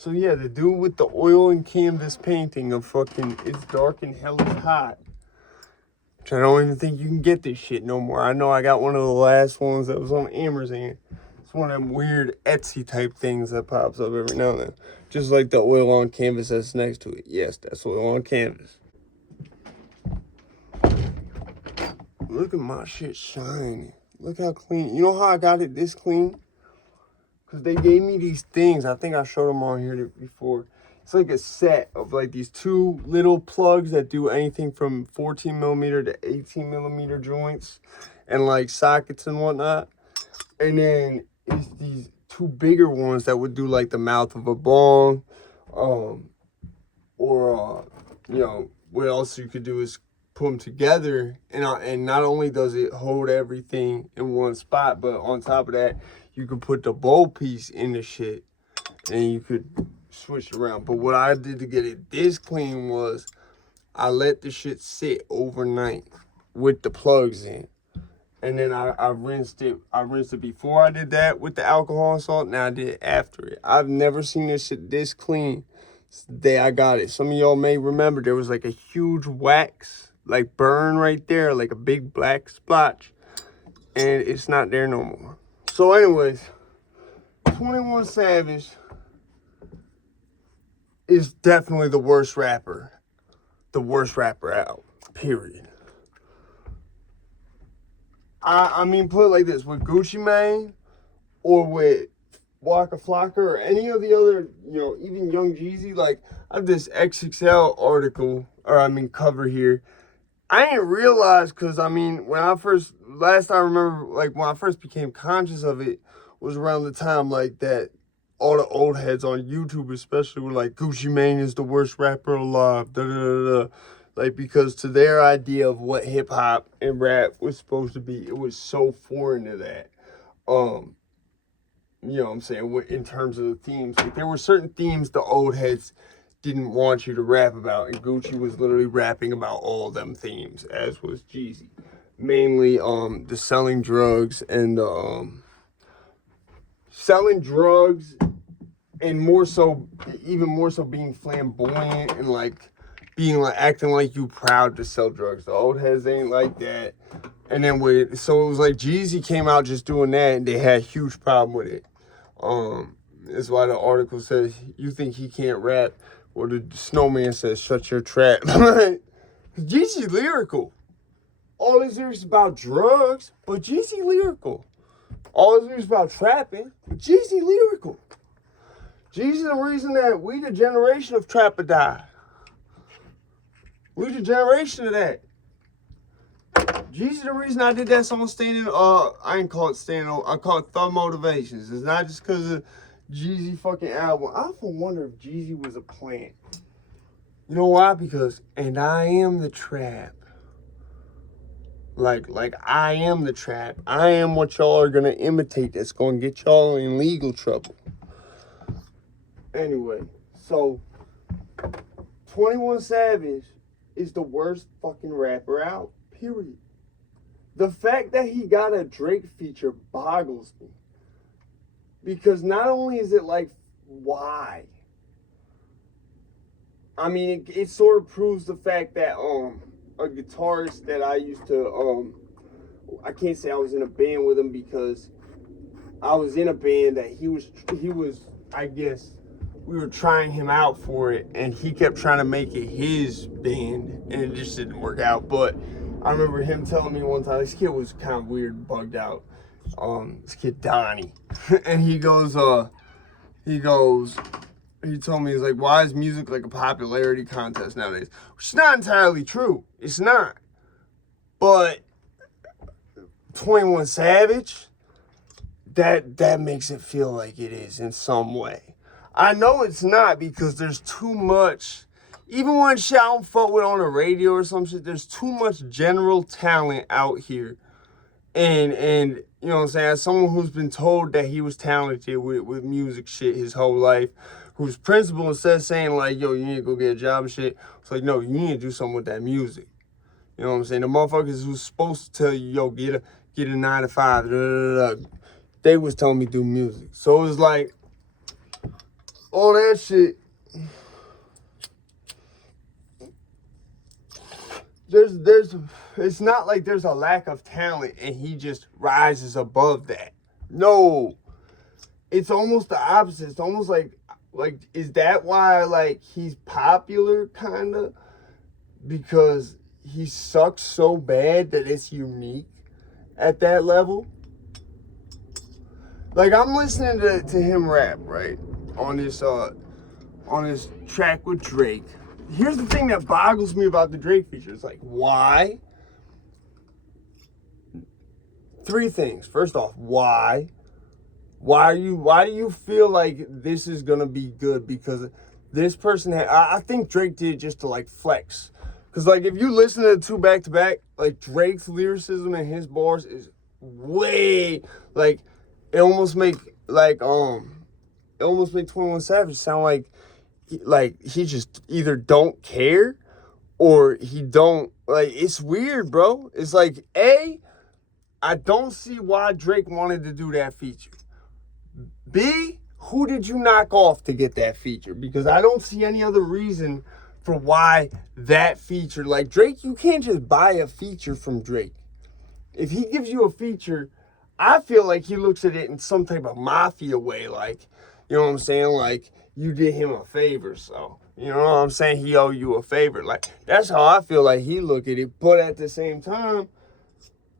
So yeah, the dude with the oil and canvas painting of fucking It's Dark and Hell is Hot. Which I don't even think you can get this shit no more. I know I got one of the last ones that was on Amazon. It's one of them weird Etsy type things that pops up every now and then. Just like the oil on canvas that's next to it. Yes, that's oil on canvas. Look at my shit shining. Look how clean. You know how I got it this clean? Because they gave me these things. I think I showed them on here before. It's like a set of like these two little plugs that do anything from 14 millimeter to 18 millimeter joints and like sockets and whatnot. And then it's these two bigger ones that would do like the mouth of a bong. You know, what else you could do is put them together. And not only does it hold everything in one spot, but on top of that, you could put the bowl piece in the shit and you could switch around. But what I did to get it this clean was I let the shit sit overnight with the plugs in. And then I rinsed it. I rinsed it before I did that with the alcohol and salt. Now I did it after it. I've never seen this shit this clean since the day I got it. Some of y'all may remember there was like a huge wax, like burn right there, like a big black splotch. And it's not there no more. So anyways, 21 Savage is definitely the worst rapper. The worst rapper out, period. I mean, put it like this, with Gucci Mane or with Waka Flocka or any of the other, you know, even Young Jeezy, like, I have this XXL article, cover here. I didn't realize, because, I mean, last I remember, like, when I first became conscious of it was around the time, like, that all the old heads on YouTube especially were like, Gucci Mane is the worst rapper alive, da-da-da-da. Like, because to their idea of what hip-hop and rap was supposed to be, it was so foreign to that. You know what I'm saying? In terms of the themes. Like, there were certain themes the old heads didn't want you to rap about, and Gucci was literally rapping about all them themes, as was Jeezy. Mainly, the selling drugs and, and more so, even more so being flamboyant and, like, being like acting like you proud to sell drugs. The old heads ain't like that. And then so it was like Jeezy came out just doing that and they had a huge problem with it. That's why the article says, you think he can't rap? Or the snowman says, shut your trap. Jeezy lyrical. All his lyrics about drugs, but Jeezy lyrical. All his lyrics about trapping, but Jeezy lyrical. Jeezy the reason that we the generation of trap or die. We the generation of that. Jeezy the reason I did that song standing, I ain't call it standing, I call it Thug Motivations. It's not just because of Jeezy fucking album. I often wonder if Jeezy was a plant. You know why? Because, and I am the trap. Like I am the trap. I am what y'all are gonna imitate that's gonna get y'all in legal trouble. Anyway, so 21 Savage is the worst fucking rapper out, period. The fact that he got a Drake feature boggles me. Because not only is it like, why? I mean, it sort of proves the fact that a guitarist that I used to, I can't say I was in a band with him because I was in a band that he was, I guess, we were trying him out for it, and he kept trying to make it his band, and it just didn't work out. But I remember him telling me one time, this kid was kind of weird, bugged out. This kid Donnie, and he told me, he's like, why is music like a popularity contest nowadays? Which is not entirely true. It's not. But 21 Savage, that makes it feel like it is in some way. I know it's not, because there's too much, even when shit I don't fuck with on the radio or some shit, there's too much general talent out here. And you know what I'm saying, as someone who's been told that he was talented with music shit his whole life, whose principal, instead of saying like, yo, you need to go get a job and shit, it's like, no, you need to do something with that music. You know what I'm saying? The motherfuckers who's supposed to tell you, yo, get a 9 to 5, they was telling me do music. So it was like, all that shit. It's not like there's a lack of talent and he just rises above that. No, it's almost the opposite. It's almost like, is that why, like, he's popular, kind of? Because he sucks so bad that it's unique at that level? Like, I'm listening to him rap, right? On this track with Drake. Here's the thing that boggles me about the Drake feature. It's like, why? 3 things. First off, why? Why do you feel like this is gonna be good? Because this person I think Drake did just to, like, flex. Because, like, if you listen to the 2 back to back, like, Drake's lyricism and his bars is way, like, it almost make 21 Savage sound like he just either don't care or he don't, like, it's weird, bro. It's like, I don't see why Drake wanted to do that feature. B, who did you knock off to get that feature? Because I don't see any other reason for why that feature. Like, Drake, you can't just buy a feature from Drake. If he gives you a feature, I feel like he looks at it in some type of mafia way. Like, you know what I'm saying? Like, you did him a favor, so, you know what I'm saying? He owe you a favor. Like, that's how I feel like he look at it. But at the same time,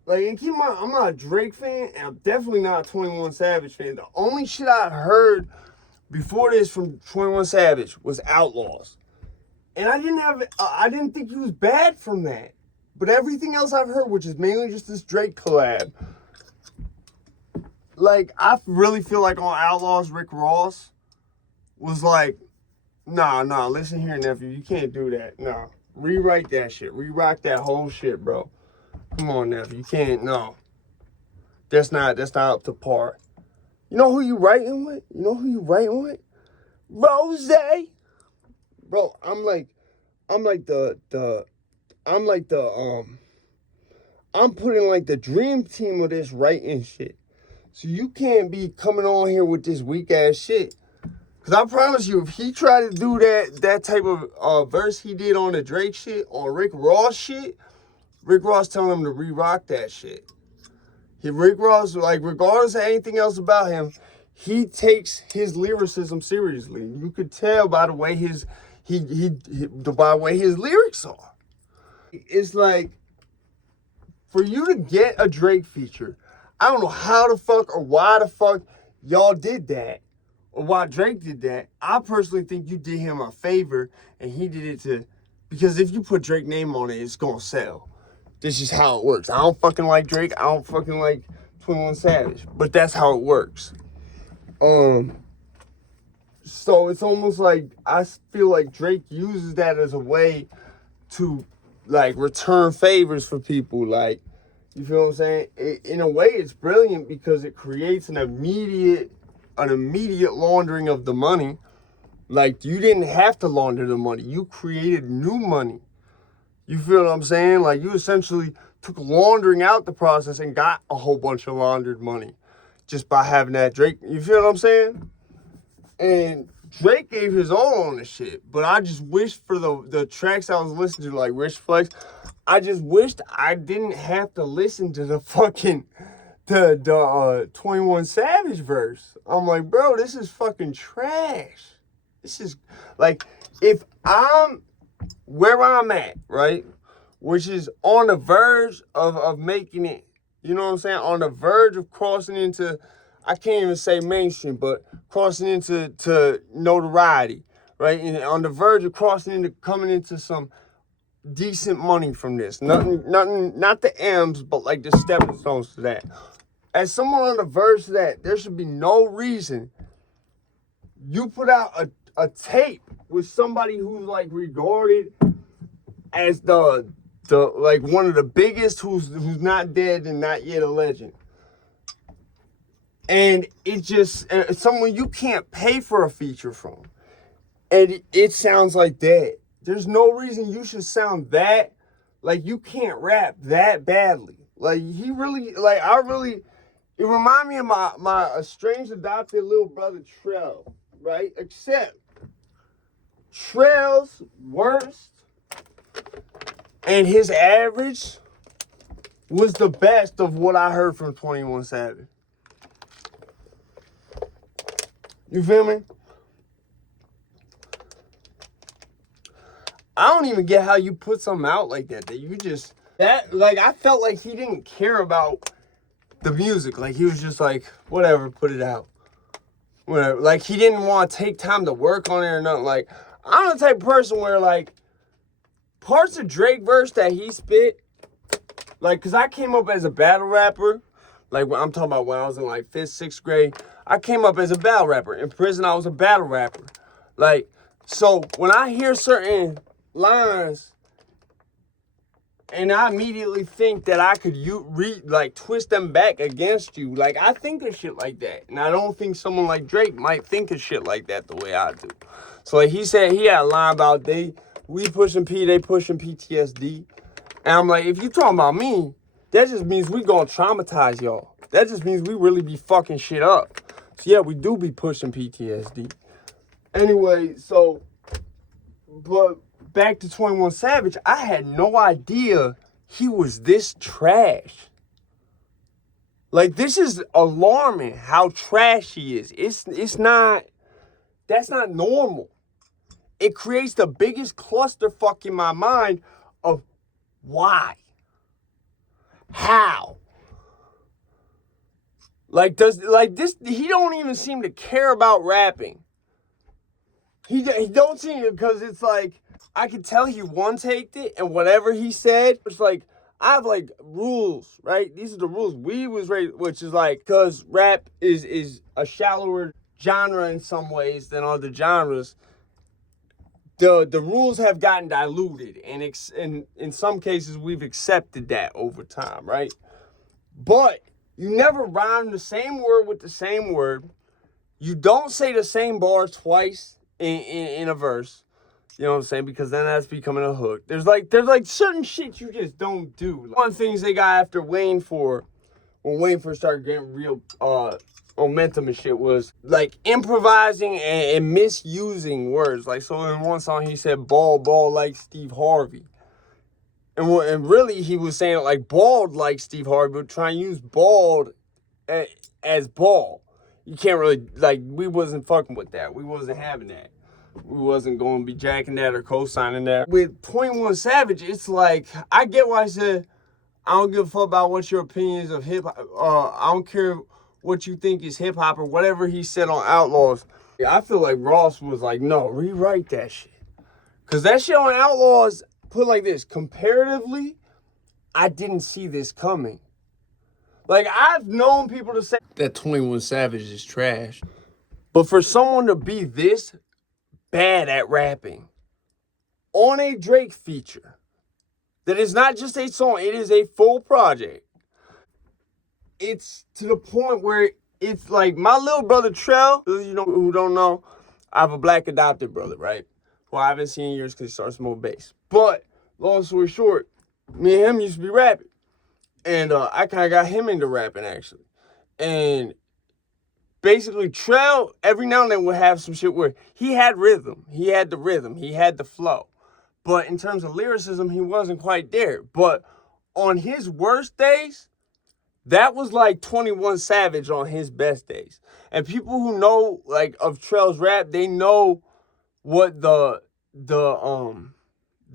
like, and keep in mind, I'm not a Drake fan, and I'm definitely not a 21 Savage fan. The only shit I heard before this from 21 Savage was Outlaws. And I didn't think he was bad from that. But everything else I've heard, which is mainly just this Drake collab, like, I really feel like on Outlaws, Rick Ross was like, nah, listen here, nephew, you can't do that. Nah, rewrite that shit. Re-rock that whole shit, bro. Come on, nephew, you can't, no. That's not up to par. You know who you writing with? Rose. Bro, I'm putting, like, the dream team of this writing shit. So you can't be coming on here with this weak ass shit. Cause I promise you, if he tried to do that type of verse he did on the Drake shit, on Rick Ross shit, Rick Ross telling him to re-rock that shit. Rick Ross, like, regardless of anything else about him, he takes his lyricism seriously. You could tell by the way his lyrics are. It's like, for you to get a Drake feature, I don't know how the fuck or why the fuck y'all did that, or why Drake did that. I personally think you did him a favor, and he did it because if you put Drake's name on it, it's gonna sell. This is how it works. I don't fucking like Drake. I don't fucking like 21 Savage, but that's how it works. So it's almost like I feel like Drake uses that as a way to, like, return favors for people. Like, you feel what I'm saying? In a way, it's brilliant because it creates an immediate laundering of the money. Like, you didn't have to launder the money. You created new money. You feel what I'm saying? Like, you essentially took laundering out the process and got a whole bunch of laundered money just by having that Drake. You feel what I'm saying? And Drake gave his all on the shit. But I just wish for the tracks I was listening to, like Rich Flex, I just wished I didn't have to listen to the fucking the 21 Savage verse. I'm like, bro, this is fucking trash. This is, like, if I'm where I'm at, right, which is on the verge of making it, you know what I'm saying, on the verge of crossing into, I can't even say mainstream, but crossing into notoriety, right, and on the verge of crossing into coming into some decent money from this. Nothing, not the M's, but, like, the stepping stones to that. As someone on the verge of that, there should be no reason you put out a tape with somebody who's, like, regarded as the like one of the biggest, who's not dead and not yet a legend, and it just someone you can't pay for a feature from, and it sounds like that. There's no reason you should sound that, like, you can't rap that badly. Like, he really, like, it reminded me of my estranged adopted little brother Trell. right? Except Trell's worst and his average was the best of what I heard from 21 Savage. You feel me? I don't even get how you put something out like that. That you just, that, like, I felt like he didn't care about the music. Like, he was just like, whatever, put it out. Whatever. Like, he didn't want to take time to work on it or nothing. Like, I'm the type of person where, like, parts of Drake verse that he spit, like, because I came up as a battle rapper. Like, I'm talking about when I was in, like, 5th, 6th grade. I came up as a battle rapper. In prison, I was a battle rapper. Like, so when I hear certain lines and I immediately think that I could twist them back against you, like, I think of shit like that. And I don't think someone like Drake might think of shit like that the way I do. So, like, he said he had a line about we pushing P, they pushing PTSD. And I'm like, if you talking about me, that just means we gonna traumatize y'all. That just means we really be fucking shit up. So yeah, we do be pushing PTSD. Anyway, so, but back to 21 Savage, I had no idea he was this trash. Like, this is alarming how trash he is. It's not, that's not normal. It creates the biggest clusterfuck in my mind of why? How? Like, he don't even seem to care about rapping. He don't seem, because it's like, I could tell he one-taked it, and whatever he said, it's like, I have, like, rules, right? These are the rules we was raised, which is like, because rap is a shallower genre in some ways than other genres, the rules have gotten diluted, and in some cases, we've accepted that over time, right? But you never rhyme the same word with the same word. You don't say the same bar twice in a verse. You know what I'm saying? Because then that's becoming a hook. There's like certain shit you just don't do. One of the things they got after Wayne when Wayne first started getting real momentum and shit, was like improvising and misusing words. Like, so in one song he said ball like Steve Harvey. And really he was saying it like bald like Steve Harvey, but trying to use bald as ball. You can't really, like, we wasn't fucking with that. We wasn't having that. We wasn't going to be jacking that or co-signing that. With 21 Savage, it's like, I get why I said, I don't give a fuck about what your opinions of hip-hop, I don't care what you think is hip-hop or whatever he said on Outlaws. I feel like Ross was like, no, rewrite that shit. Because that shit on Outlaws, put like this, comparatively, I didn't see this coming. Like, I've known people to say that 21 Savage is trash. But for someone to be this bad at rapping on a Drake feature, that is not just a song, it is a full project. It's to the point where it's like my little brother Trell, you know, who don't know, I have a black adopted brother, right? Who I haven't seen in years because he started smoking bass. But long story short, me and him used to be rapping. And I kind of got him into rapping, actually. And basically, Trell, every now and then, would have some shit where he had rhythm. He had the rhythm. He had the flow. But in terms of lyricism, he wasn't quite there. But on his worst days, that was like 21 Savage on his best days. And people who know, like, of Trell's rap, they know what the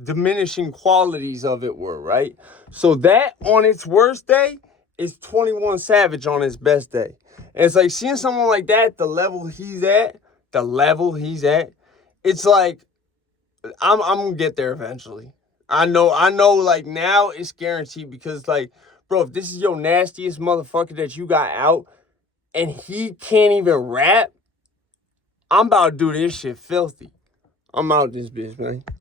diminishing qualities of it were, right? So that on its worst day is 21 Savage on his best day. And it's like seeing someone like that, the level he's at, it's like I'm gonna get there eventually. I know, like, now it's guaranteed, because, like, bro, if this is your nastiest motherfucker that you got out and he can't even rap, I'm about to do this shit filthy. I'm out this bitch, man.